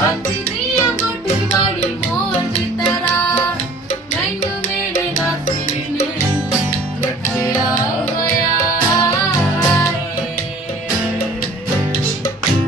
আজ নিয়ে বাড়ি